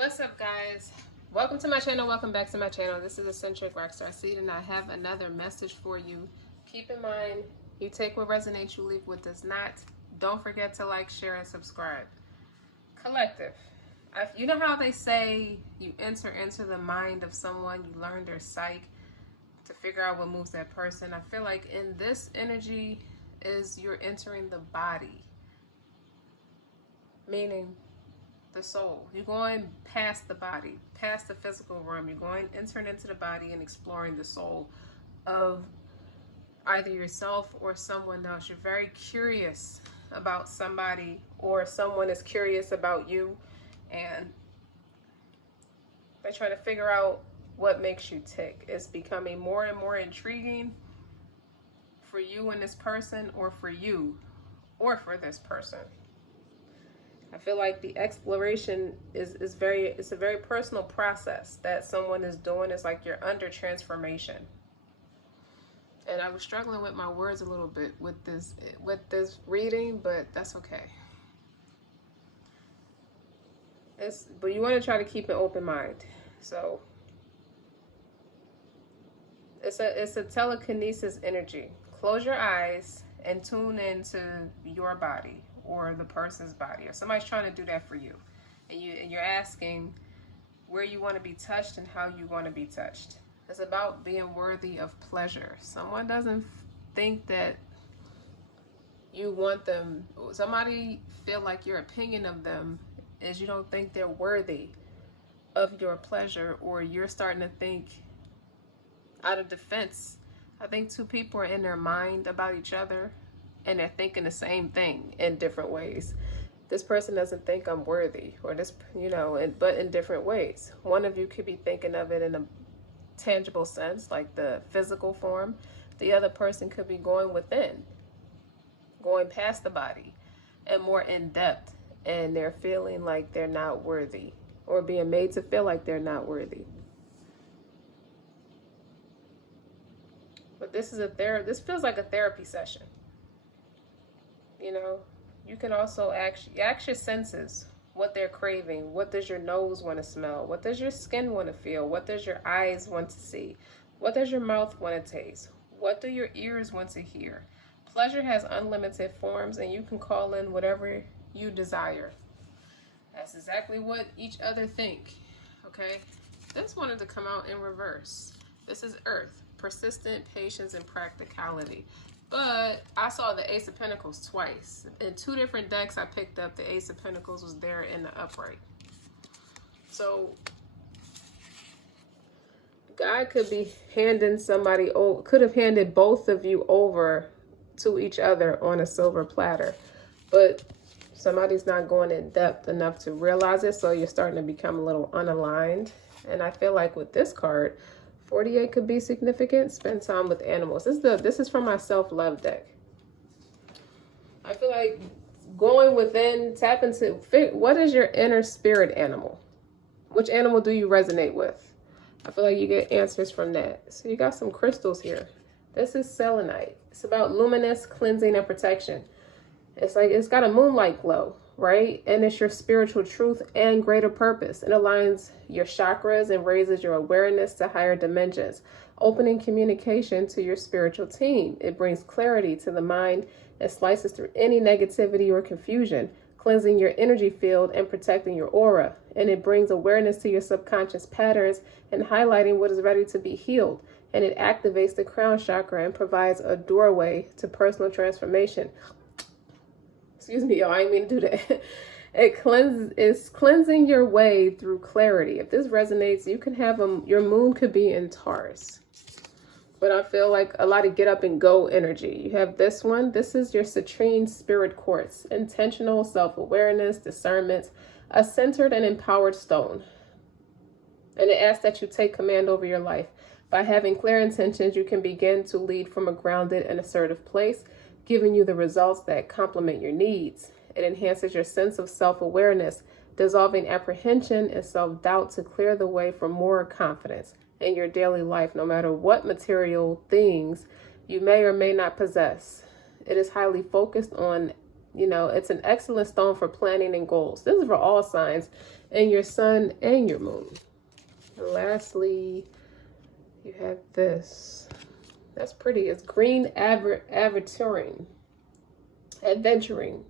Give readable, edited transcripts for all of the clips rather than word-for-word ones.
What's up, guys? Welcome to my channel. Welcome back to my channel. This is Eccentric RockStar'Seed, and I have another message for you. Keep in mind, you take what resonates, you leave what does not. Don't forget to like, share, and subscribe. Collective. You know how they say you enter into the mind of someone, you learn their psyche to figure out what moves that person. I feel like in this energy is you're entering the body, meaning the soul. You're going past the body, past the physical realm. You're going entering into the body and exploring the soul of either yourself or someone else. You're very curious about somebody, or someone is curious about you, and they try to figure out what makes you tick. It's becoming more and more intriguing for you and this person, or for you or for this person. I feel like the exploration is it's a very personal process that someone is doing. It's like you're under transformation. And I was struggling with my words a little bit with this reading, but that's okay. But you want to try to keep an open mind. So it's a telekinesis energy. Close your eyes and tune into your body, or the person's body, or somebody's trying to do that for you, and you're asking where you want to be touched and how you want to be touched. It's about being worthy of pleasure. Someone doesn't think that you want them. Somebody feel like your opinion of them is you don't think they're worthy of your pleasure, or you're starting to think out of defense. I think two people are in their mind about each other, and they're thinking the same thing in different ways. This person doesn't think I'm worthy, or this, but in different ways. One of you could be thinking of it in a tangible sense, like the physical form. The other person could be going within, going past the body, and more in depth, and they're feeling like they're not worthy, or being made to feel like they're not worthy. But this feels like a therapy session. You can also ask your senses what they're craving. What does your nose want to smell? What does your skin want to feel? What does your eyes want to see? What does your mouth want to taste? What do your ears want to hear? Pleasure has unlimited forms, and you can call in whatever you desire. That's exactly what each other think, okay? This wanted to come out in reverse. This is Earth, persistent, patience, and practicality. But I saw the Ace of Pentacles twice. In two different decks I picked up, the Ace of Pentacles was there in the upright. So God could be handing somebody over, could have handed both of you over to each other on a silver platter. But somebody's not going in depth enough to realize it, so you're starting to become a little unaligned. And I feel like with this card, 48 could be significant. Spend time with animals. This is from my self-love deck. I feel like going within, tap into, what is your inner spirit animal? Which animal do you resonate with? I feel like you get answers from that. So you got some crystals here. This is selenite. It's about luminous cleansing and protection. It's like it's got a moonlight glow, right? And it's your spiritual truth and greater purpose. It aligns your chakras and raises your awareness to higher dimensions, opening communication to your spiritual team. It brings clarity to the mind and slices through any negativity or confusion, cleansing your energy field and protecting your aura. And it brings awareness to your subconscious patterns and highlighting what is ready to be healed. And it activates the crown chakra and provides a doorway to personal transformation. Excuse me, y'all, I didn't mean to do that. It's cleansing your way through clarity. If this resonates, you can have your moon could be in Taurus. But I feel like a lot of get up and go energy. You have this one. This is your citrine spirit quartz. Intentional self-awareness, discernment, a centered and empowered stone. And it asks that you take command over your life. By having clear intentions, you can begin to lead from a grounded and assertive place, giving you the results that complement your needs. It enhances your sense of self-awareness, dissolving apprehension and self-doubt to clear the way for more confidence in your daily life, no matter what material things you may or may not possess. It is highly focused on You know, it's an excellent stone for planning and goals. This is for all signs, and your sun and your moon. And lastly, you have this. That's pretty. It's green aventuring. Adventuring.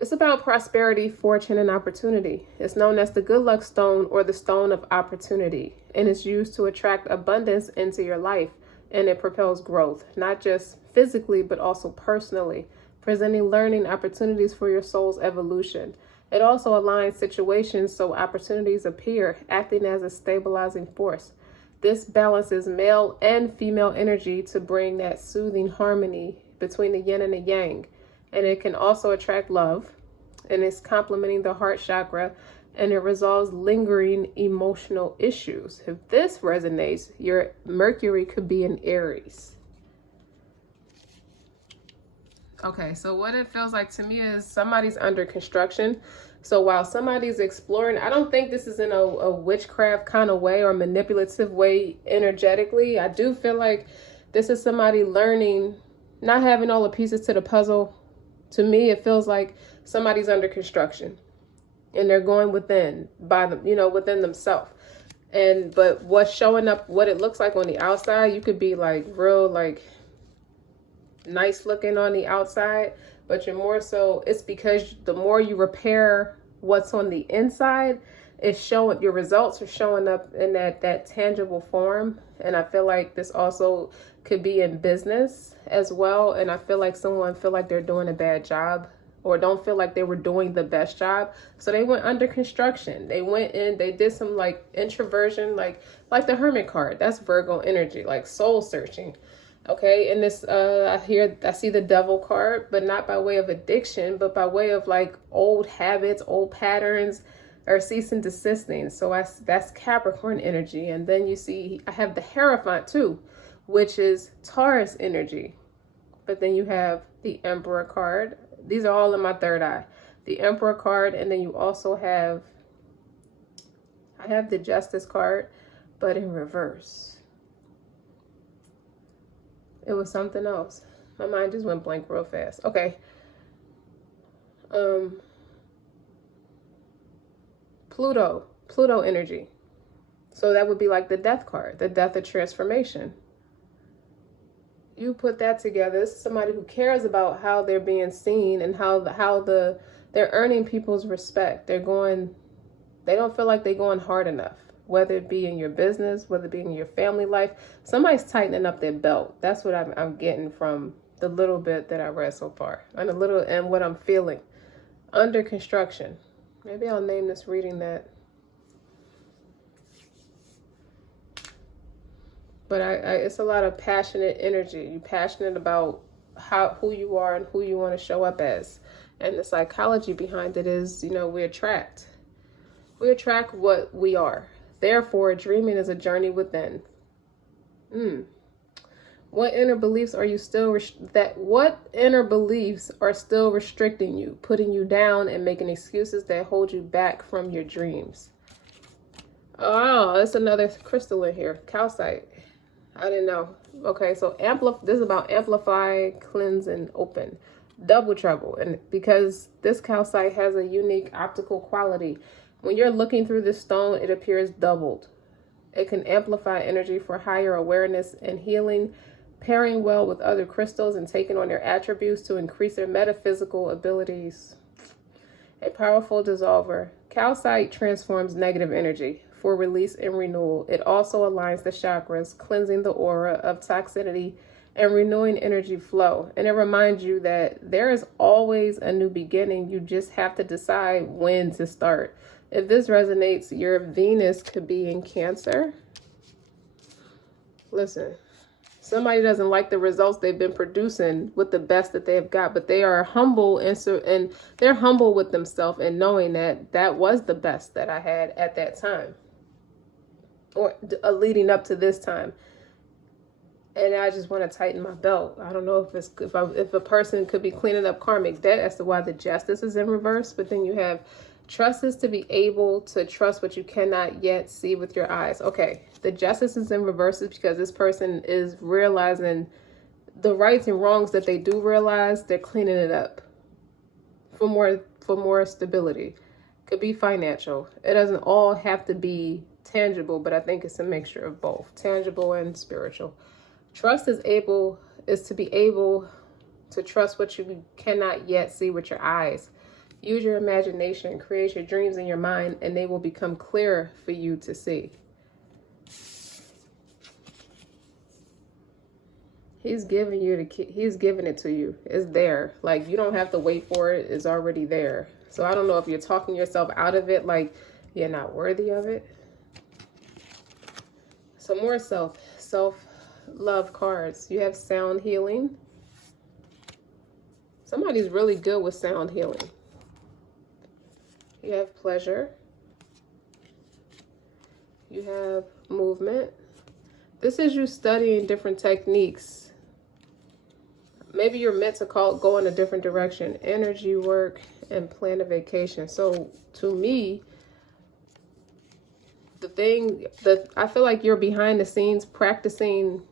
It's about prosperity, fortune, and opportunity. It's known as the good luck stone or the stone of opportunity, and it's used to attract abundance into your life, and it propels growth, not just physically, but also personally, presenting learning opportunities for your soul's evolution. It also aligns situations so opportunities appear, acting as a stabilizing force. This balances male and female energy to bring that soothing harmony between the yin and the yang. And it can also attract love, and it's complementing the heart chakra, and it resolves lingering emotional issues. If this resonates, your Mercury could be in Aries. Okay, so what it feels like to me is somebody's under construction. So while somebody's exploring, I don't think this is in a witchcraft kind of way or manipulative way energetically. I do feel like this is somebody learning, not having all the pieces to the puzzle. To me, it feels like somebody's under construction and they're going within by them, you know, within themselves. But what's showing up, what it looks like on the outside, you could be like real, like nice looking on the outside, but you're more so, it's because the more you repair what's on the inside, it's showing, your results are showing up in that tangible form. And I feel like this also could be in business as well. And I feel like someone feel like they're doing a bad job or don't feel like they were doing the best job. So they went under construction. They went in, they did some like introversion, like the Hermit card. That's Virgo energy, like soul searching. Okay, and this, I see the Devil card, but not by way of addiction, but by way of like old habits, old patterns, or cease and desisting. So that's Capricorn energy. And then you see, I have the Hierophant too, which is Taurus energy. But then you have the Emperor card. These are all in my third eye. The Emperor card, and then you also have, I have the Justice card, but in reverse. It was something else. My mind just went blank real fast. Okay. Pluto energy. So that would be like the Death card, the death of transformation. You put that together. This is somebody who cares about how they're being seen and how they're earning people's respect. They don't feel like they're going hard enough. Whether it be in your business, whether it be in your family life, somebody's tightening up their belt. That's what I'm getting from the little bit that I read so far, and what I'm feeling. Under construction. Maybe I'll name this reading that. But it's a lot of passionate energy. You're passionate about who you are and who you want to show up as. And the psychology behind it is, you know, we attract what we are. Therefore, dreaming is a journey within. What inner beliefs are still restricting you, putting you down and making excuses that hold you back from your dreams? Oh, that's another crystal in here. Calcite. I didn't know. Okay, so this is about amplify, cleanse, and open. Double trouble. And because this calcite has a unique optical quality, when you're looking through this stone, it appears doubled. It can amplify energy for higher awareness and healing, pairing well with other crystals and taking on their attributes to increase their metaphysical abilities. A powerful dissolver. Calcite transforms negative energy for release and renewal. It also aligns the chakras, cleansing the aura of toxicity and renewing energy flow. And it reminds you that there is always a new beginning. You just have to decide when to start. If this resonates, your Venus could be in Cancer. Listen, somebody doesn't like the results they've been producing with the best that they've got, but they are humble and they're humble with themselves and knowing that was the best that I had at that time, or leading up to this time. And I just want to tighten my belt. I don't know if a person could be cleaning up karmic debt as to why the Justice is in reverse, but then you have trust is to be able to trust what you cannot yet see with your eyes. Okay, the Justice is in reverse because this person is realizing the rights and wrongs that they do realize, they're cleaning it up for more stability. Could be financial. It doesn't all have to be tangible, but I think it's a mixture of both, tangible and spiritual. Trust is to be able to trust what you cannot yet see with your eyes. Use your imagination, create your dreams in your mind, and they will become clear for you to see. He's giving he's giving it to you. It's there. Like, you don't have to wait for it. It's already there. So I don't know if you're talking yourself out of it, like you're not worthy of it. So more self-love cards. You have sound healing. Somebody's really good with sound healing. You have pleasure. You have movement. This is you studying different techniques. Maybe you're meant to go in a different direction. Energy work and plan a vacation. So to me, the thing that I feel like you're behind the scenes practicing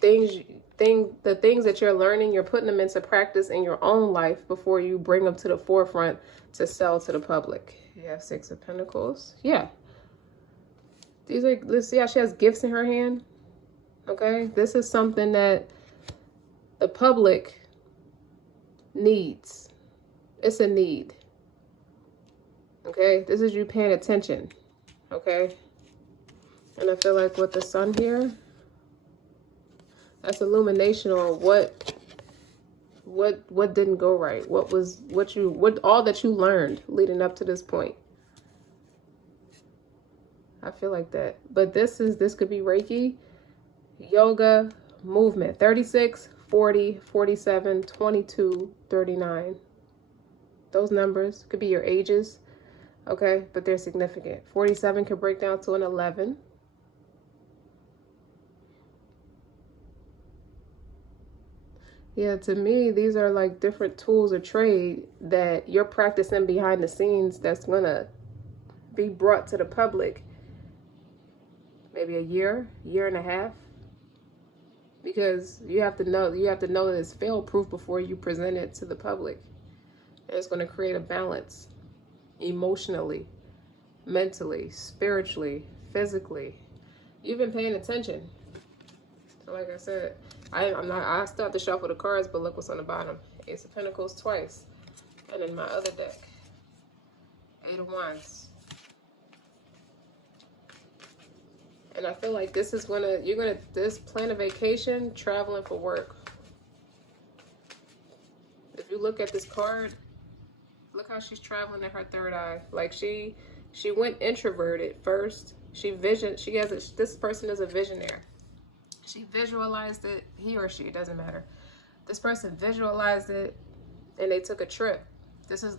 the things that you're learning, you're putting them into practice in your own life before you bring them to the forefront to sell to the public. You have Six of Pentacles. Yeah. These are, let's see how she has gifts in her hand. Okay. This is something that the public needs. It's a need. Okay. This is you paying attention. Okay. And I feel like with the sun here, that's illumination on what didn't go right. What all that you learned leading up to this point. I feel like that. But this could be Reiki, yoga, movement. 36, 40, 47, 22, 39. Those numbers could be your ages. Okay, but they're significant. 47 could break down to an 11. Yeah, to me, these are like different tools of trade that you're practicing behind the scenes that's going to be brought to the public maybe a year and a half. Because you have to know that it's fail-proof before you present it to the public. And it's going to create a balance emotionally, mentally, spiritually, physically. You've been paying attention. So like I said, I still have to shuffle the cards, but look what's on the bottom. Ace of Pentacles twice. And in my other deck, Eight of Wands. And I feel like this is this plan a vacation, traveling for work. If you look at this card, look how she's traveling in her third eye. Like she went introverted first. This person is a visionary. She visualized it, he or she, it doesn't matter. This person visualized it and they took a trip.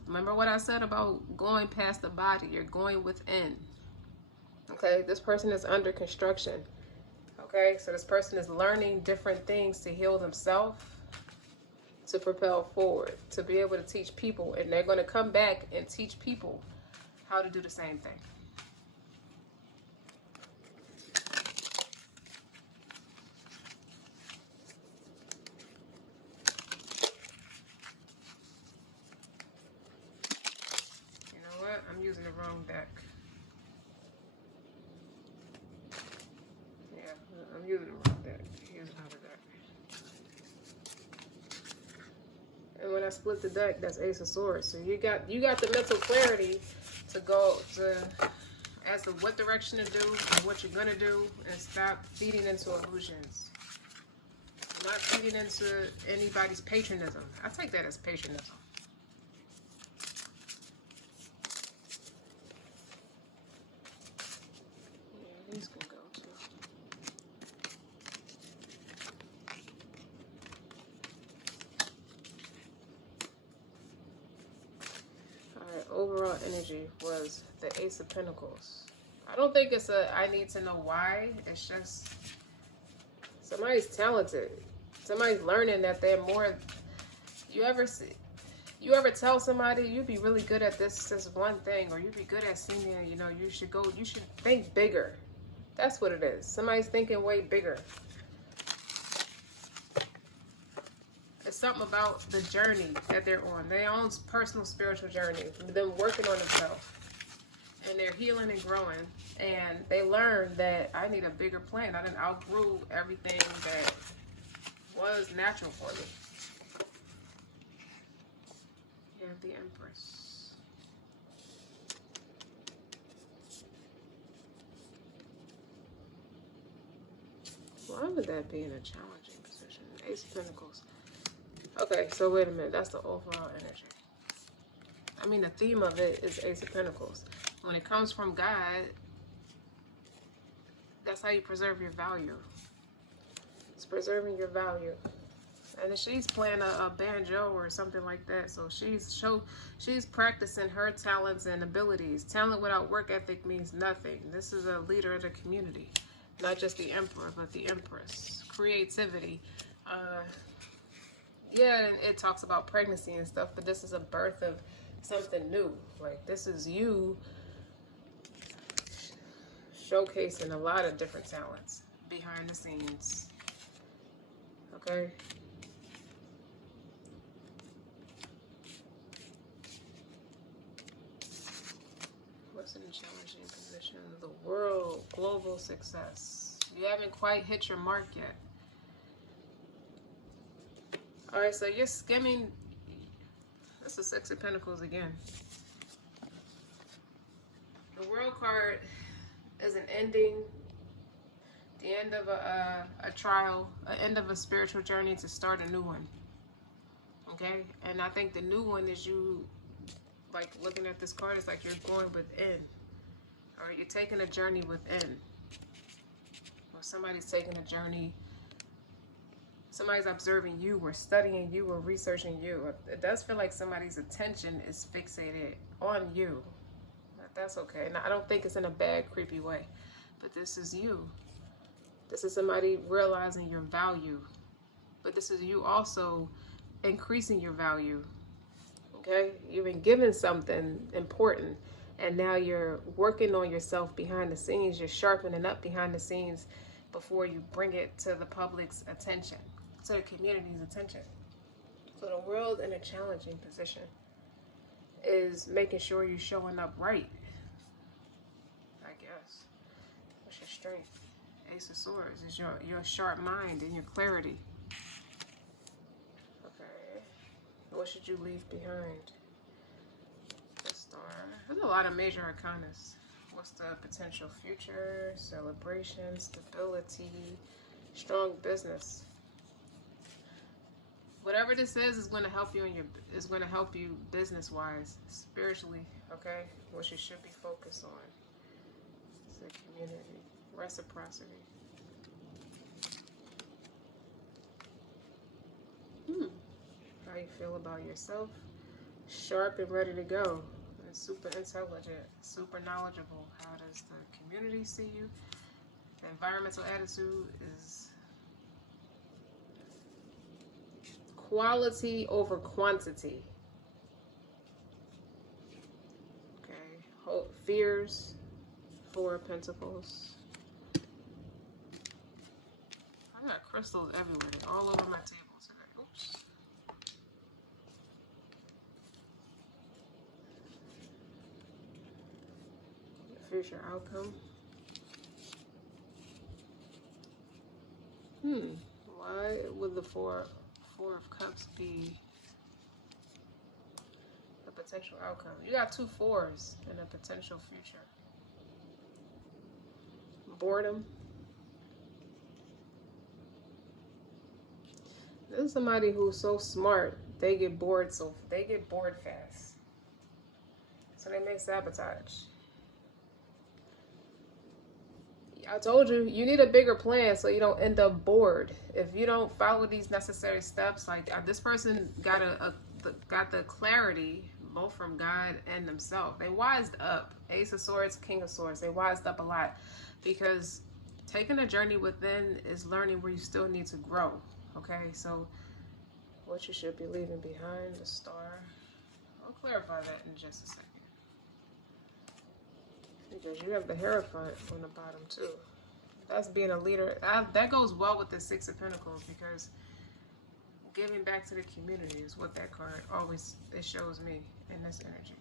Remember what I said about going past the body, you're going within. Okay, this person is under construction. Okay, so this person is learning different things to heal themselves, to propel forward, to be able to teach people. And they're going to come back and teach people how to do the same thing. You know what? I'm using the wrong deck. I'm using the wrong deck. Here's another deck. And when I split the deck, that's Ace of Swords. So you got the mental clarity to go as to what direction to do and what you're gonna do, and stop feeding into illusions. Not feeding into anybody's patronism. I take that as patronism. Yeah, these can go too. Overall energy was the Ace of Pentacles. I don't think it's I need to know why. It's just somebody's talented. Somebody's learning that they're more. You ever tell somebody you'd be really good at this one thing, or you'd be good at singing, you should think bigger. That's what it is. Somebody's thinking way bigger. It's something about the journey that they're on. Their own personal spiritual journey. Them working on themselves. And they're healing and growing. And they learned that I need a bigger plan. I done outgrew everything that was natural for me. You have the Empress. Why would that be in a challenging position? Ace of Pentacles. Okay, so wait a minute. That's the overall energy. I mean, the theme of it is Ace of Pentacles. When it comes from God, that's how you preserve your value. It's preserving your value. And she's playing a banjo or something like that. So she's practicing her talents and abilities. Talent without work ethic means nothing. This is a leader of the community. Not just the Emperor, but the Empress. Creativity. Yeah, and it talks about pregnancy and stuff, but this is a birth of something new. Like, this is you showcasing a lot of different talents behind the scenes. Okay? What's in a challenging position? The world, global success. You haven't quite hit your mark yet. Alright, so you're skimming. That's the Six of Pentacles again. The World card is an ending, the end of a trial, an end of a spiritual journey to start a new one. Okay? And I think the new one is you, like, looking at this card, it's like you're going within. Alright, you're taking a journey within. Or somebody's taking a journey. Somebody's observing you, or studying you, or researching you. It does feel like somebody's attention is fixated on you. But that's okay. Now, I don't think it's in a bad, creepy way. But this is you. This is somebody realizing your value. But this is you also increasing your value. Okay? You've been given something important. And now you're working on yourself behind the scenes. You're sharpening up behind the scenes before you bring it to the public's attention. To the community's attention. So the world in a challenging position is making sure you're showing up right. I guess. What's your strength? Ace of Swords is your sharp mind and your clarity. Okay. What should you leave behind? The Star. There's a lot of major arcanas. What's the potential future? Celebration, stability, strong business. Whatever this is going to help you is going to help you business-wise, spiritually, okay? What you should be focused on. It's a community, reciprocity. How you feel about yourself? Sharp and ready to go. And super intelligent, super knowledgeable. How does the community see you? The environmental attitude is quality over quantity. Okay. Fears. Four of Pentacles. I got crystals everywhere. They're all over my table today. Oops. Your future outcome. Why would the Four of Cups be a potential outcome? You got 2 4s in a potential future. Boredom. This is somebody who's so smart, they get bored fast. So they may sabotage. I told you, you need a bigger plan so you don't end up bored. If you don't follow these necessary steps, like this person got the clarity both from God and themselves. They wised up. Ace of Swords, King of Swords. They wised up a lot because taking a journey within is learning where you still need to grow. Okay, so what you should be leaving behind, the Star. I'll clarify that in just a second. Because you have the Hierophant on the bottom too. That's being a leader. That goes well with the Six of Pentacles because giving back to the community is what that card always, it shows me in this energy.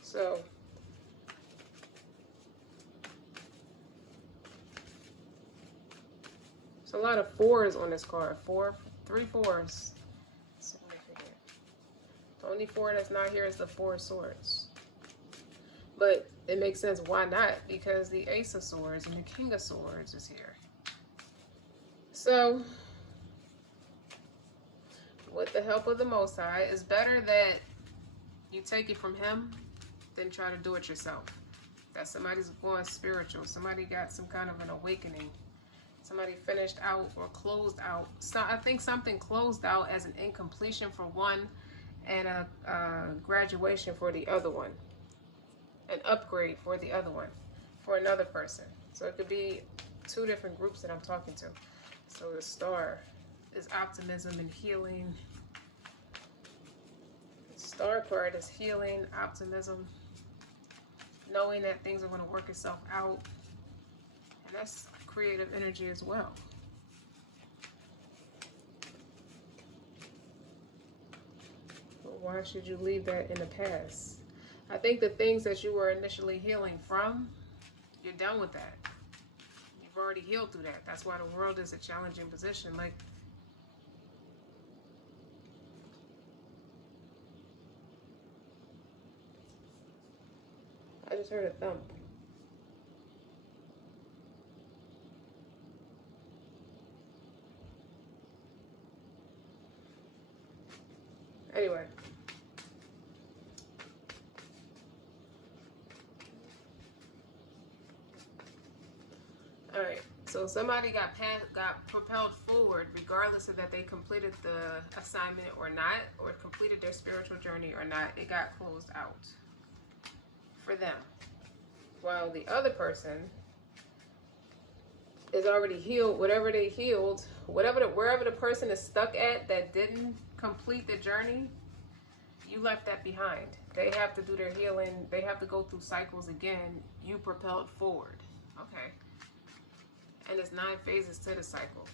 So it's a lot of fours on this card. Three fours. Significant. The only four that's not here is the Four of Swords. But it makes sense. Why not? Because the Ace of Swords and the King of Swords is here. So, with the help of the Most High, it's better that you take it from him than try to do it yourself. That somebody's going spiritual. Somebody got some kind of an awakening. Somebody finished out or closed out. So I think something closed out as an incompletion for one and a graduation for the other one. An upgrade for the other one, for another person. So it could be two different groups that I'm talking to. So the Star is optimism and healing. The Star card is healing, optimism, knowing that things are going to work itself out. And that's creative energy as well. But why should you leave that in the past? I think the things that you were initially healing from, you're done with that. You've already healed through that. That's why the world is a challenging position. Like, I just heard a thump. Anyway. Alright, so somebody got propelled forward regardless of that they completed the assignment or not, or completed their spiritual journey or not. It got closed out for them. While the other person is already healed, whatever they healed, wherever the person is stuck at that didn't complete the journey, you left that behind. They have to do their healing. They have to go through cycles again. You propelled forward. Okay. And there's 9 phases to the cycle.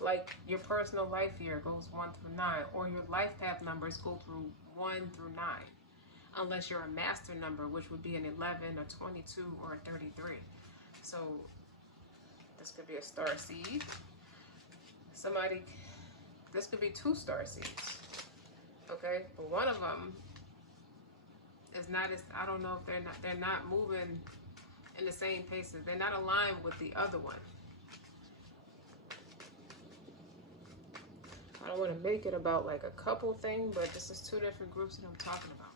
Like your personal life here goes 1 through 9, or your life path numbers go through 1 through 9. Unless you're a master number, which would be an 11, a 22, or a 33. So this could be a star seed. This could be 2 star seeds. Okay, but one of them is not as, I don't know if they're not moving in the same paces. They're not aligned with the other one. I don't want to make it about like a couple thing, but this is 2 different groups that I'm talking about.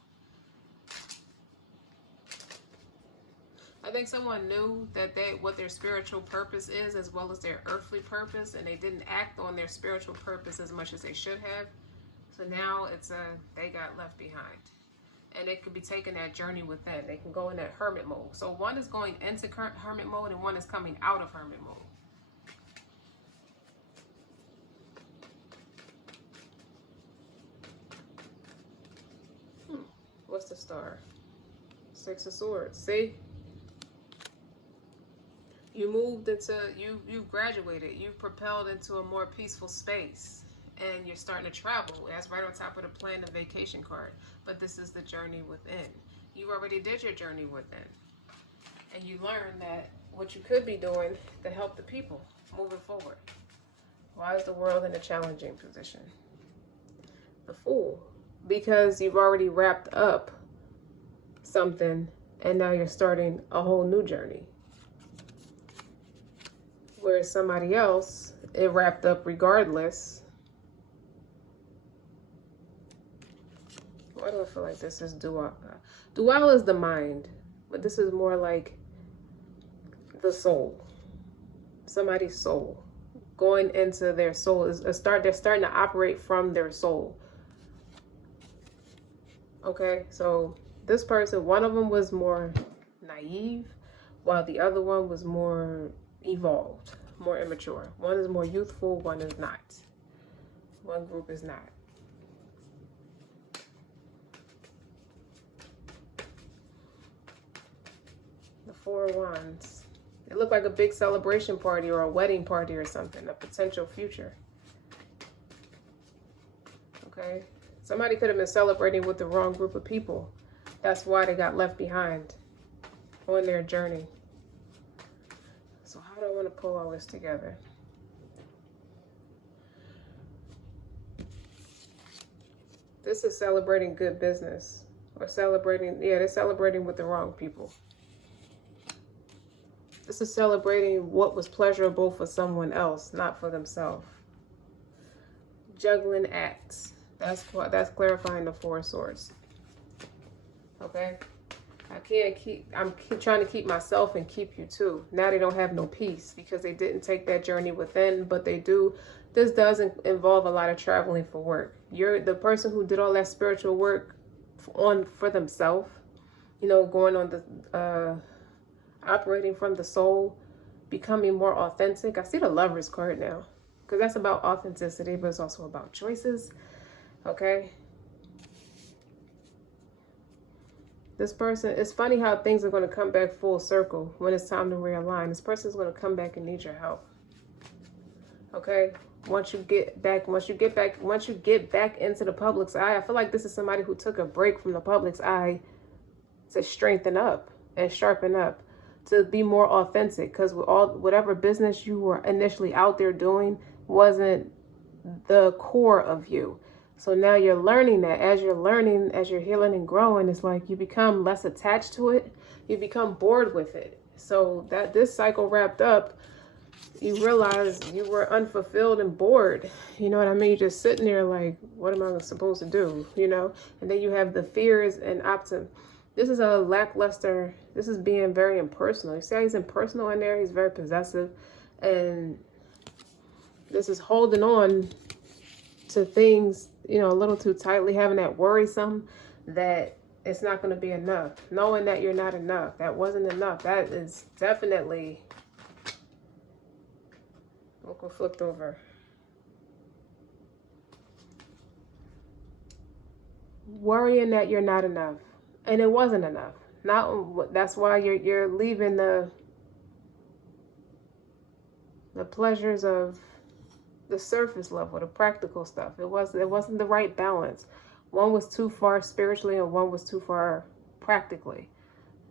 I think someone knew that what their spiritual purpose is as well as their earthly purpose, and they didn't act on their spiritual purpose as much as they should have. So now they got left behind. And they could be taking that journey within. They can go in that hermit mode. So one is going into hermit mode and one is coming out of hermit mode. What's the star? 6 of Swords. See? You moved into, you've graduated. You've propelled into a more peaceful space. And you're starting to travel. That's right on top of the plan, the vacation card. But this is the journey within. You already did your journey within. And you learned that what you could be doing to help the people moving forward. Why is the world in a challenging position? The Fool. Because you've already wrapped up something and now you're starting a whole new journey. Whereas somebody else, it wrapped up regardless. Why do I feel like this is dual? Dual is the mind, but this is more like the soul. Somebody's soul. Going into their soul is they're starting to operate from their soul. Okay, so this person, one of them was more naive, while the other one was more evolved, more immature. One is more youthful, one is not. One group is not. The 4 of Wands. It looked like a big celebration party or a wedding party or something, a potential future. Okay? Somebody could have been celebrating with the wrong group of people. That's why they got left behind on their journey. So how do I want to pull all this together? This is celebrating good business. Or celebrating, yeah, they're celebrating with the wrong people. This is celebrating what was pleasurable for someone else, not for themselves. Juggling acts. That's clarifying the Four of Swords. Okay? I'm trying to keep myself and keep you too. Now they don't have no peace because they didn't take that journey within, but they do. This does involve a lot of traveling for work. You're the person who did all that spiritual work for themselves, you know, going on the operating from the soul, becoming more authentic. I see the Lovers card now because that's about authenticity, but it's also about choices. Okay. This person, it's funny how things are going to come back full circle when it's time to realign. This person is going to come back and need your help. Okay? Once you get back into the public's eye, I feel like this is somebody who took a break from the public's eye to strengthen up and sharpen up, to be more authentic, because whatever business you were initially out there doing wasn't the core of you. So now you're learning that. As you're learning, as you're healing and growing, it's like you become less attached to it. You become bored with it. So that this cycle wrapped up, you realize you were unfulfilled and bored. You know what I mean? You're just sitting there like, what am I supposed to do? You know? And then you have the fears and optimism. This is a lackluster. This is being very impersonal. You see how he's impersonal in there? He's very possessive. And this is holding on to things, you know, a little too tightly, having that worrisome that it's not going to be enough. Knowing that you're not enough. That wasn't enough. That is definitely... Look what flipped over. Worrying that you're not enough. And it wasn't enough. That's why you're leaving the pleasures of the surface level, the practical stuff. It wasn't the right balance. One was too far spiritually and one was too far practically.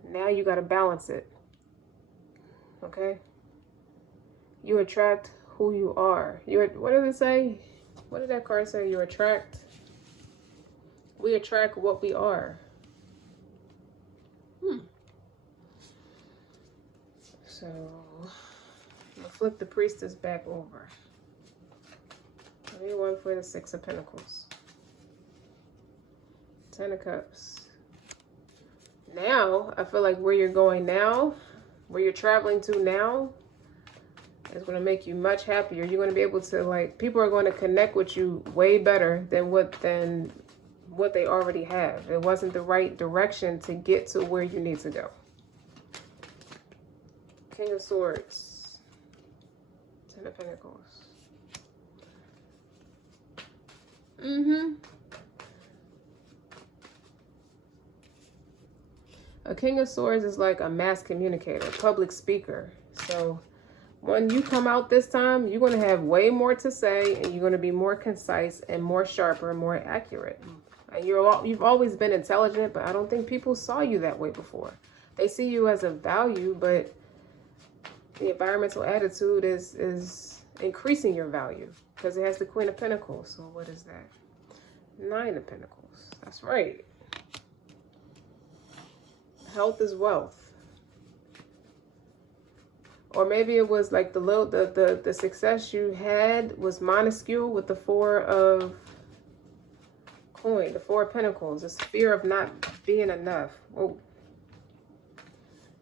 Now you got to balance it. Okay? You attract who you are. What did it say? What did that card say? We attract what we are. So, I'm going to flip the Priestess back over. One for the Six of Pentacles. 10 of Cups. Now, I feel like where you're going now, where you're traveling to now, is going to make you much happier. You're going to be able to, like, people are going to connect with you way better than what they already have. It wasn't the right direction to get to where you need to go. King of Swords. 10 of Pentacles. A King of Swords is like a mass communicator, public speaker. So when you come out this time, you're going to have way more to say, and you're going to be more concise and more sharper and more accurate. And you've always been intelligent, but I don't think people saw you that way before. They see you as a value, but the environmental attitude is increasing your value because it has the Queen of Pentacles. So what is that? 9 of Pentacles. That's right. Health is wealth. Or maybe it was like the success you had was minuscule with the 4 of coin, the 4 of Pentacles. This fear of not being enough. Oh,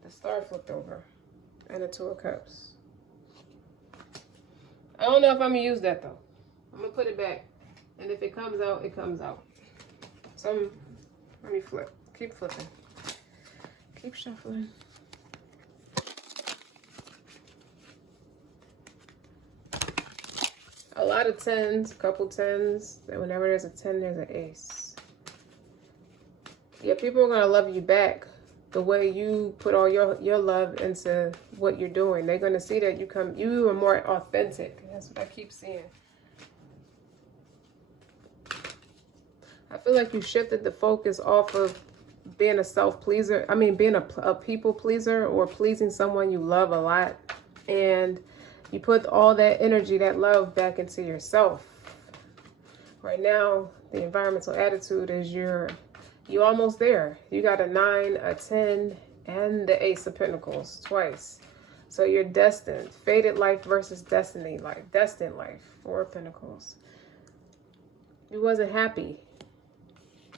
the Star flipped over. And the 2 of Cups. I don't know if I'm going to use that though. I'm going to put it back. And if it comes out, it comes out. So let me flip. Keep flipping. Keep shuffling. A lot of 10s, a couple 10s. Whenever there's a 10, there's an ace. Yeah, people are going to love you back. the way you put all your love into what you're doing. They're going to see that you are more authentic. That's what I keep seeing. I feel like you shifted the focus off of being a self-pleaser. I mean, being a people pleaser or pleasing someone you love a lot. And you put all that energy, that love back into yourself. Right now, the environmental attitude is you almost there. You got a 9, a 10, and the Ace of Pentacles twice. So you're destined. Fated life versus destiny life. Destined life. 4 of Pentacles. You wasn't happy.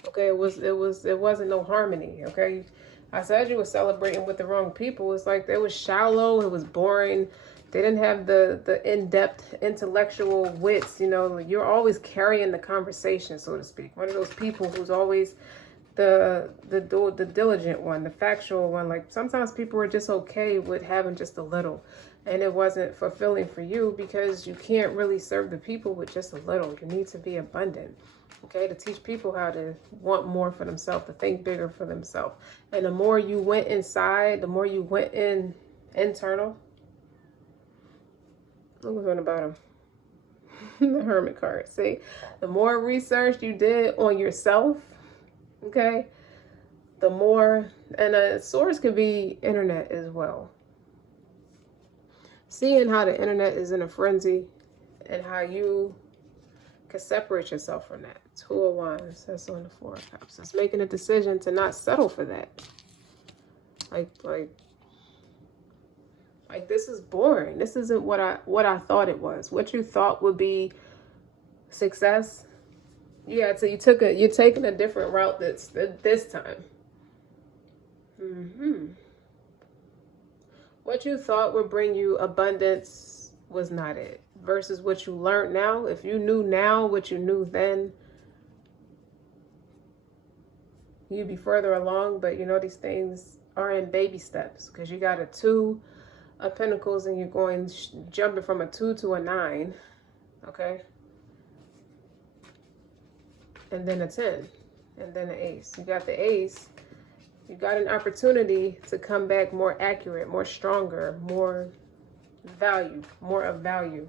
Okay, it wasn't no harmony. Okay, I said you were celebrating with the wrong people. It's like they was shallow. It was boring. They didn't have the in-depth intellectual wits. You know, you're always carrying the conversation, so to speak. One of those people who's always the diligent one, the factual one. Like sometimes people are just okay with having just a little, and it wasn't fulfilling for you because you can't really serve the people with just a little. You need to be abundant. Okay, to teach people how to want more for themselves, to think bigger for themselves. And the more you went inside, the more you went internal. Look what's on the bottom. The Hermit card. See, the more research you did on yourself, okay, the more, and a source could be internet as well. Seeing how the internet is in a frenzy and how you can separate yourself from that. 2 of Wands, that's on the 4 of Cups. It's making a decision to not settle for that. Like this is boring. This isn't what I thought it was. What you thought would be success. Yeah, so you're taking a different route this time. What you thought would bring you abundance was not it. Versus what you learned now. If you knew now what you knew then, you'd be further along. But you know, these things are in baby steps because you got a 2 of Pentacles and you're going jumping from a 2 to a 9. Okay. And then a 10. And then an Ace. You got the Ace. You got an opportunity to come back more accurate, more stronger, more value, more of value.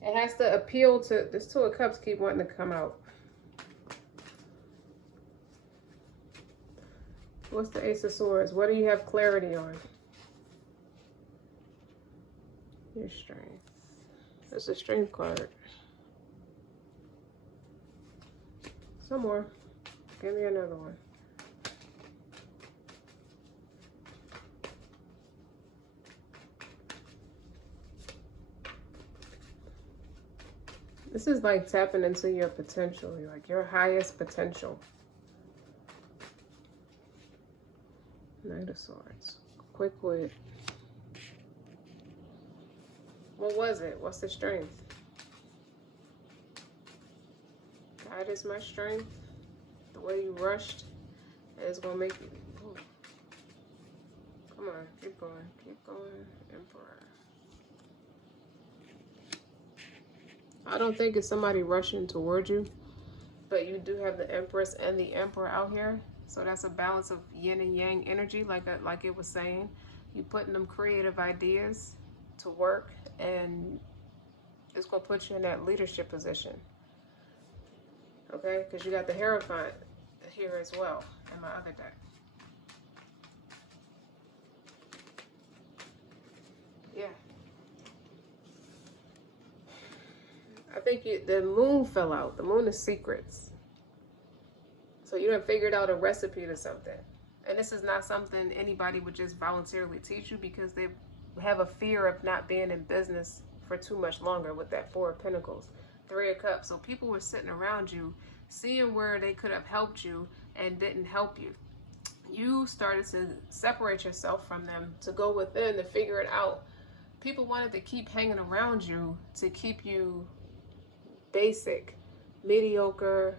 It has to appeal to, this 2 of Cups keep wanting to come out. What's the Ace of Swords? What do you have clarity on? Your strength. That's a strength card. Some more. Give me another one. This is like tapping into your potential, like your highest potential. Knight of Swords. Quick wit. What was it? What's the strength? God is my strength. The way you rushed is going to make you... Ooh. Come on, keep going. Keep going, Emperor. I don't think it's somebody rushing towards you, but you do have the Empress and the Emperor out here. So that's a balance of yin and yang energy, like it was saying. You putting them creative ideas to work, and it's going to put you in that leadership position. Okay? Because you got the Hierophant here as well in my other deck. Yeah. I think the moon fell out. The moon is secrets. So you done figured out a recipe to something. And this is not something anybody would just voluntarily teach you because they have a fear of not being in business for too much longer with that 4 of Pentacles, 3 of Cups. So people were sitting around you, seeing where they could have helped you and didn't help you. You started to separate yourself from them, to go within, to figure it out. People wanted to keep hanging around you to keep you basic, mediocre,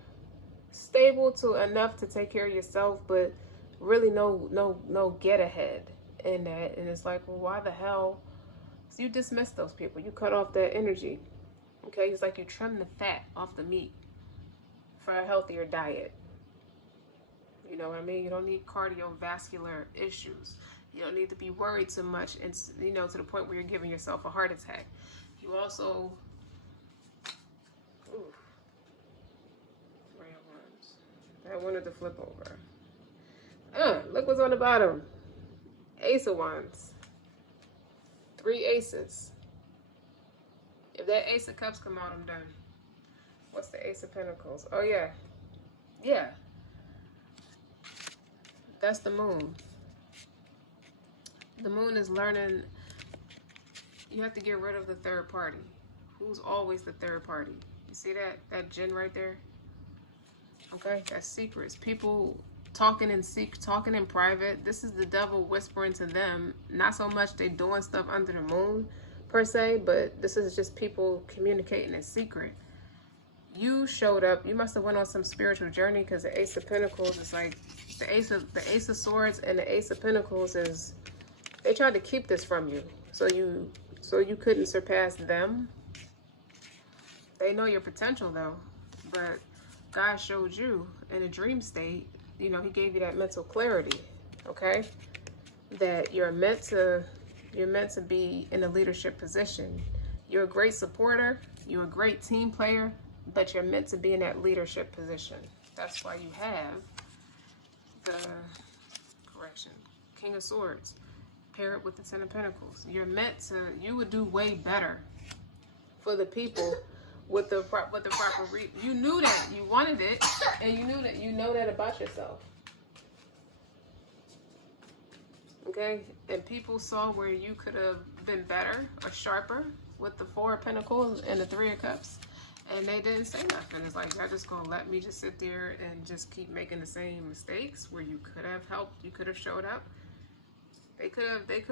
stable to enough to take care of yourself, but really no get ahead in that. And it's like, well, why the hell? So you dismiss those people. You cut off that energy. Okay, it's like you trim the fat off the meat for a healthier diet. You know what I mean? You don't need cardiovascular issues. You don't need to be worried too much, and you know, to the point where you're giving yourself a heart attack. You also, ooh, rare ones. I wanted to flip over. Look what's on the bottom. Ace of Wands. 3 aces. If that Ace of Cups come out, I'm done. What's the Ace of Pentacles? Oh, yeah. Yeah. That's the moon. The moon is learning. You have to get rid of the third party. Who's always the third party? You see that? That Jinn right there? Okay? That's secrets. People talking in private. This is the devil whispering to them. Not so much they doing stuff under the moon, per se, but this is just people communicating in secret. You showed up. You must have went on some spiritual journey, because the Ace of Pentacles is like the Ace of Swords, and the Ace of Pentacles is, they tried to keep this from you, so you couldn't surpass them. They know your potential though, but God showed you in a dream state. You know, he gave you that mental clarity, okay? That you're meant to be in a leadership position. You're a great supporter, you're a great team player, but you're meant to be in that leadership position. That's why you have the King of Swords, pair it with the Ten of Pentacles. You're meant to, you would do way better for the people with the proper you knew that you wanted it, and you know that about yourself. Okay? And people saw where you could have been better or sharper with the Four of Pentacles and the Three of Cups, and they didn't say nothing. It's like, y'all just gonna let me just sit there and just keep making the same mistakes where you could have helped, you could have showed up. They could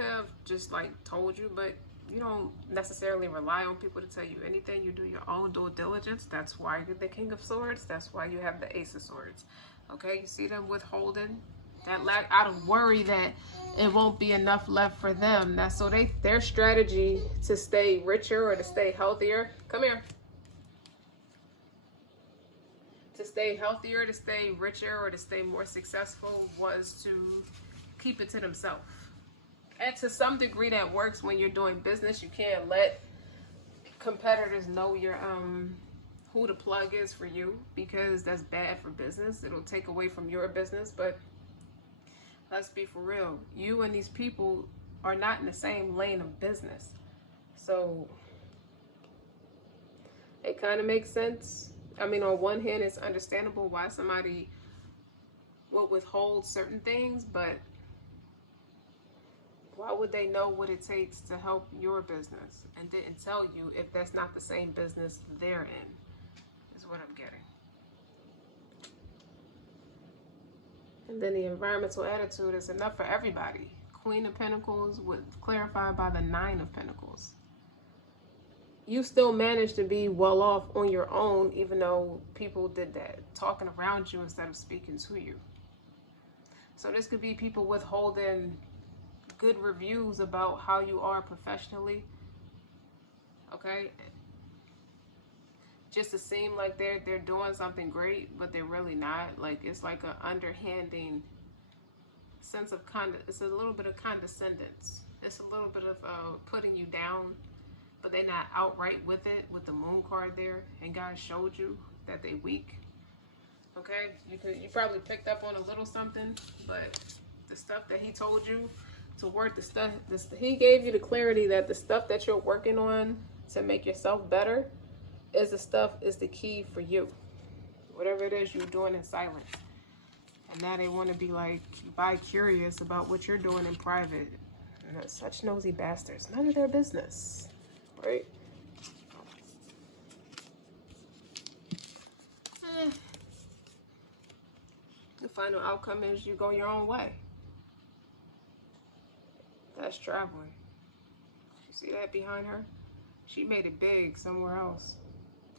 have just like told you, but you don't necessarily rely on people to tell you anything. You do your own due diligence. That's why you're the King of Swords. That's why you have the Ace of Swords. Okay, you see them withholding that lack out of worry that it won't be enough left for them. That's so their strategy to stay richer or to stay healthier. Come here. To stay healthier, to stay richer, or to stay more successful was to keep it to themselves. And to some degree that works when you're doing business. You can't let competitors know your who the plug is for you, because that's bad for business. It'll take away from your business. But let's be for real. You and these people are not in the same lane of business. So it kind of makes sense. I mean, on one hand, it's understandable why somebody will withhold certain things, but why would they know what it takes to help your business and didn't tell you if that's not the same business they're in, is what I'm getting. And then the environmental attitude is enough for everybody. Queen of Pentacles was clarified by the Nine of Pentacles. You still managed to be well off on your own, even though people did that, talking around you instead of speaking to you. So this could be people withholding good reviews about how you are professionally, okay? Just to seem like they're doing something great, but they're really not. Like, it's like an underhanding sense of it's a little bit of condescendence. It's a little bit of putting you down, but they're not outright with it, with the Moon card there, and God showed you that they weak. Okay, you probably picked up on a little something, but the stuff that he told you to work, he gave you the clarity that the stuff that you're working on to make yourself better is the key for you. Whatever it is you're doing in silence. And now they want to be like bi-curious about what you're doing in private. And they're such nosy bastards. None of their business. Right? The final outcome is you go your own way. That's traveling. You see that behind her? She made it big somewhere else.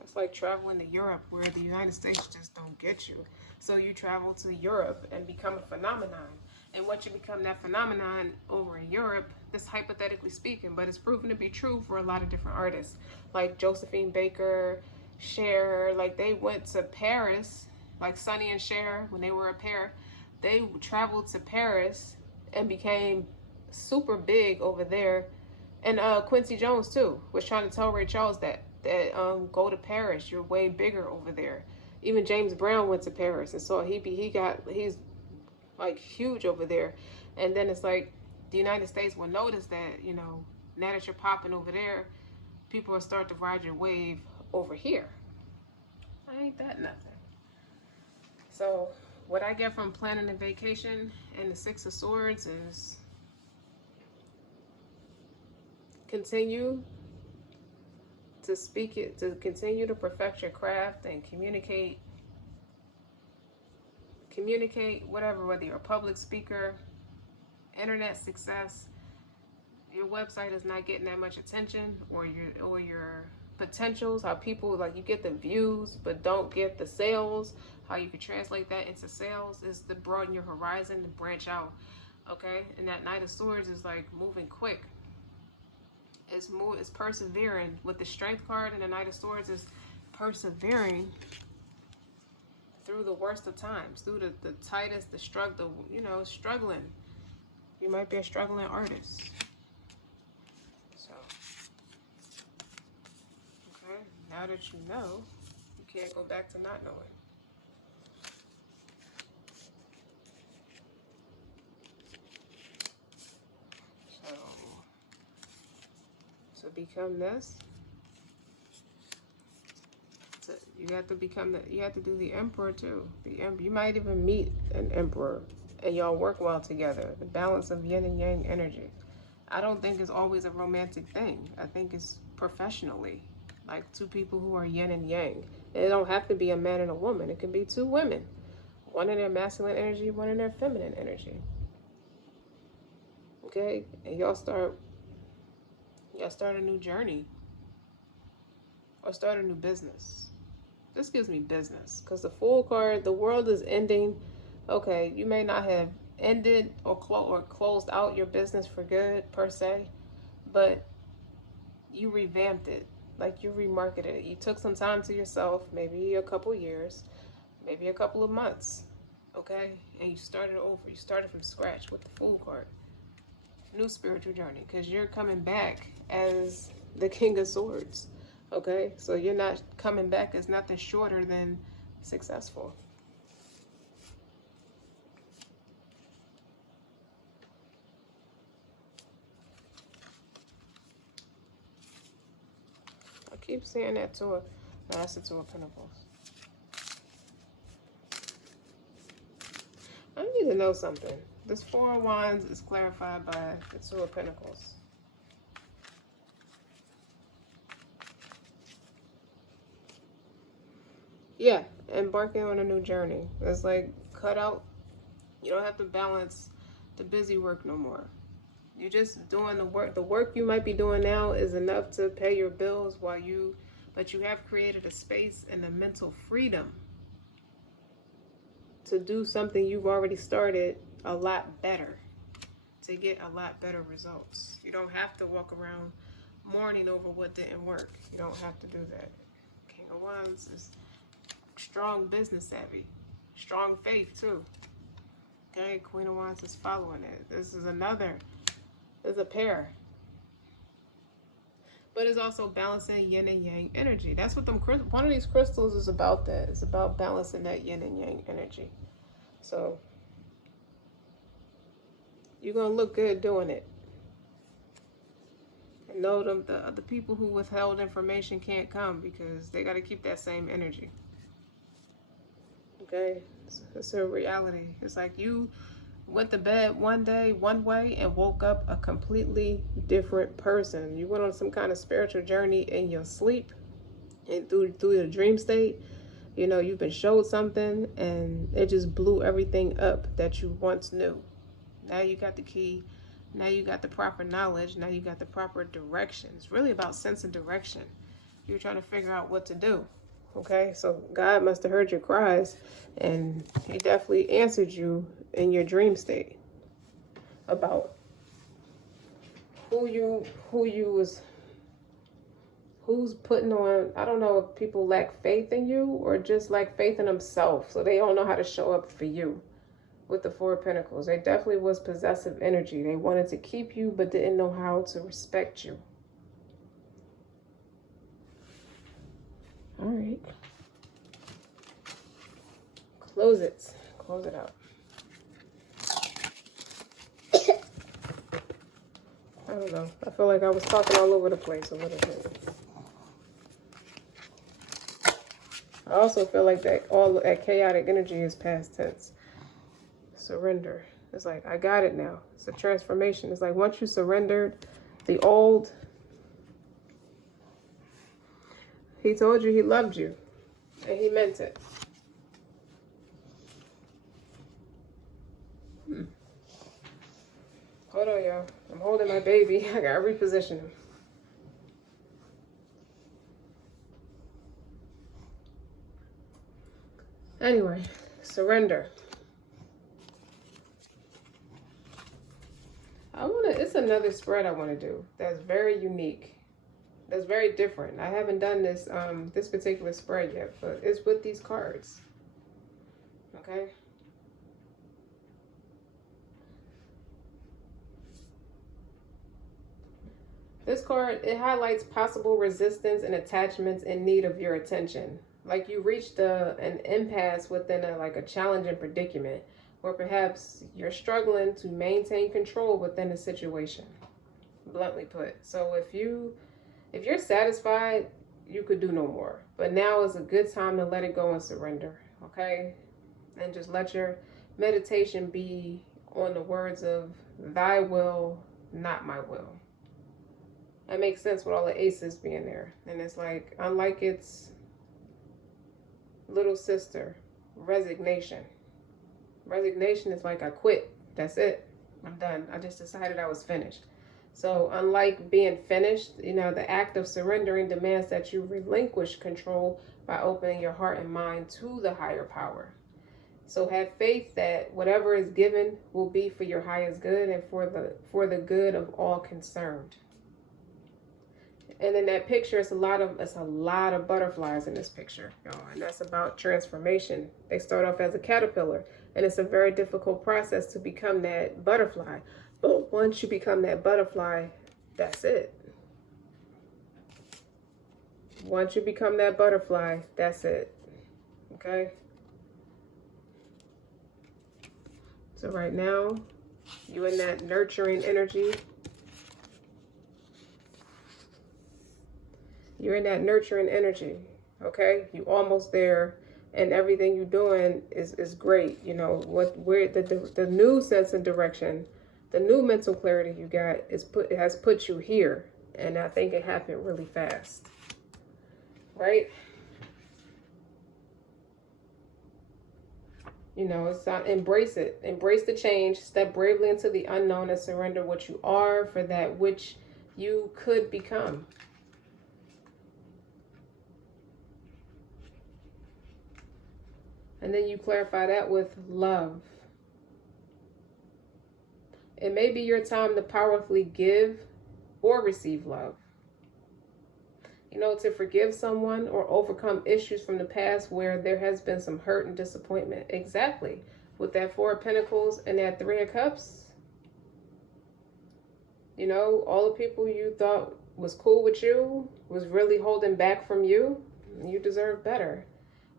That's like traveling to Europe, where the United States just don't get you. So you travel to Europe and become a phenomenon. And once you become that phenomenon over in Europe, this hypothetically speaking, but it's proven to be true for a lot of different artists. Like Josephine Baker, Cher, like they went to Paris, like Sonny and Cher, when they were a pair, they traveled to Paris and became super big over there. And Quincy Jones too was trying to tell Ray Charles that go to Paris. You're way bigger over there. Even James Brown went to Paris and saw he's like huge over there. And then it's like the United States will notice that, you know, now that you're popping over there, people will start to ride your wave over here. Ain't that nothing? So what I get from planning a vacation and the Six of Swords is continue to speak it, to continue to perfect your craft and communicate whatever, whether you're a public speaker, internet success, your website is not getting that much attention, or your potentials, how people, like, you get the views but don't get the sales, how you can translate that into sales is to broaden your horizon, to branch out. Okay, and that Knight of Swords is like moving quick. It's persevering. With the Strength card and the Knight of Swords is persevering through the worst of times, through the tightest, the struggle, you know, struggling. You might be a struggling artist. So, okay, now that you know, you can't go back to not knowing. So become this. So you have to do the Emperor too. You might even meet an Emperor and y'all work well together. The balance of yin and yang energy. I don't think it's always a romantic thing. I think it's professionally. Like two people who are yin and yang. It don't have to be a man and a woman. It could be two women. One in their masculine energy, one in their feminine energy. Okay? And y'all start a new journey. Or start a new business. This gives me business. Because the Fool card, the world is ending. Okay, you may not have ended or closed out your business for good, per se. But you revamped it. Like, you remarketed it. You took some time to yourself. Maybe a couple years. Maybe a couple of months. Okay? And you started over. You started from scratch with the Fool card. New spiritual journey. Because you're coming back as the King of Swords. Okay, so you're not coming back as nothing shorter than successful. I keep saying that to a Master, Two of Pentacles. I need to know something. This Four of Wands is clarified by the Two of Pentacles. Yeah, embarking on a new journey. It's like cut out. You don't have to balance the busy work no more. You're just doing the work. The work you might be doing now is enough to pay your bills but you have created a space and a mental freedom to do something you've already started a lot better, to get a lot better results. You don't have to walk around mourning over what didn't work. You don't have to do that. King of Wands is strong business savvy, strong faith too. Okay, Queen of Wands is following it. This is there's a pair. But it's also balancing yin and yang energy. That's what one of these crystals is about. That it's about balancing that yin and yang energy. So you're gonna look good doing it. And know the people who withheld information can't come because they got to keep that same energy. Okay, it's a reality. It's like you went to bed one day one way and woke up a completely different person. You went on some kind of spiritual journey in your sleep and through the dream state. You know, you've been showed something and it just blew everything up that you once knew. Now you got the key. Now you got the proper knowledge. Now you got the proper direction. It's really about sense of direction. You're trying to figure out what to do. Okay, so God must have heard your cries and he definitely answered you in your dream state about who's putting on. I don't know if people lack faith in you or just lack faith in themselves, so they don't know how to show up for you. with the Four of Pentacles. They definitely was possessive energy. They wanted to keep you, but didn't know how to respect you. All right. Close it. Close it out. I don't know. I feel like I was talking all over the place a little bit. I also feel like that all that chaotic energy is past tense. Surrender. It's like, I got it now. It's a transformation. It's like once you surrendered the old, he told you he loved you. And he meant it. Hold on, y'all. I'm holding my baby. I gotta reposition him. Anyway, surrender. It's another spread I want to do that's very unique. That's very different. I haven't done this this particular spread yet, but it's with these cards. Okay? This card, it highlights possible resistance and attachments in need of your attention. Like you reached an impasse within a challenging predicament, or perhaps you're struggling to maintain control within a situation, bluntly put. So if you're satisfied, you could do no more. But now is a good time to let it go and surrender, okay? And just let your meditation be on the words of thy will, not my will. That makes sense with all the aces being there. And it's like, unlike its little sister, resignation. Resignation is like, I quit. That's it. I'm done. I just decided I was finished. So unlike being finished, the act of surrendering demands that you relinquish control by opening your heart and mind to the higher power. So have faith that whatever is given will be for your highest good and for the good of all concerned. And in that picture, it's a lot of butterflies in this picture, y'all, and that's about transformation. They start off as a caterpillar, and it's a very difficult process to become that butterfly. But once you become that butterfly, that's it. Once you become that butterfly, that's it. Okay? So right now, you're in that nurturing energy. You're in that nurturing energy, okay? You almost there, and everything you're doing is great. Where the new sense of direction, the new mental clarity you got has put you here, and I think it happened really fast, right? It's embrace it, embrace the change, step bravely into the unknown, and surrender what you are for that which you could become. And then you clarify that with love. It may be your time to powerfully give or receive love. To forgive someone or overcome issues from the past where there has been some hurt and disappointment. Exactly. With that Four of Pentacles and that Three of Cups. All the people you thought was cool with you was really holding back from you. You deserve better.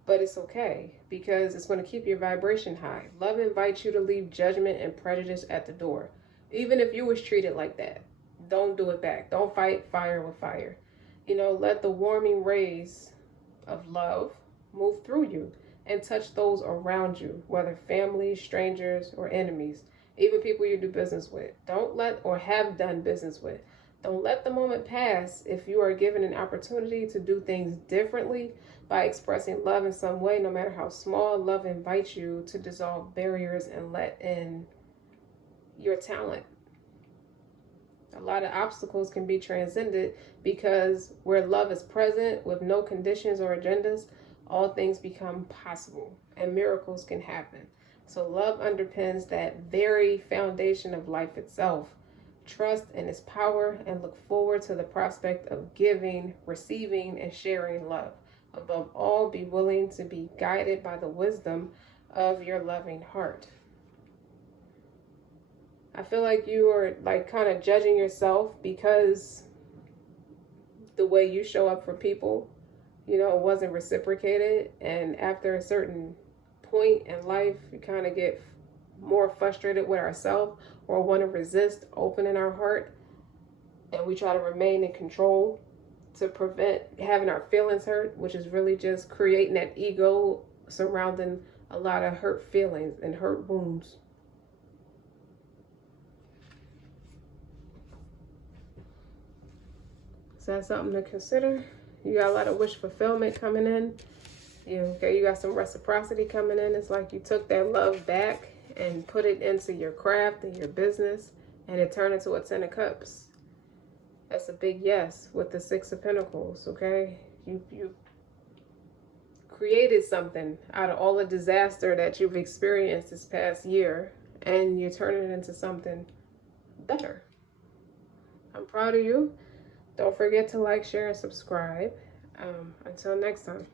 But it's okay, because it's going to keep your vibration high. Love invites you to leave judgment and prejudice at the door. Even if you was treated like that, don't do it back. Don't fight fire with fire. Let the warming rays of love move through you and touch those around you, whether family, strangers, or enemies, even people you do business with. Or have done business with. Don't let the moment pass if you are given an opportunity to do things differently. By expressing love in some way, no matter how small, love invites you to dissolve barriers and let in your talent. A lot of obstacles can be transcended because where love is present with no conditions or agendas, all things become possible and miracles can happen. So love underpins that very foundation of life itself. Trust in its power and look forward to the prospect of giving, receiving, and sharing love. Above all, be willing to be guided by the wisdom of your loving heart. I feel like you are like kind of judging yourself because the way you show up for people, you know, it wasn't reciprocated. And after a certain point in life, you kind of get more frustrated with ourselves or want to resist opening our heart. And we try to remain in control to prevent having our feelings hurt, which is really just creating that ego surrounding a lot of hurt feelings and hurt wounds. So that's something to consider. You got a lot of wish fulfillment coming in. You got some reciprocity coming in. It's like you took that love back and put it into your craft and your business, and it turned into a 10 of cups. That's a big yes with the 6 of Pentacles, okay? You created something out of all the disaster that you've experienced this past year, and you're turning it into something better. I'm proud of you. Don't forget to like, share, and subscribe. Until next time.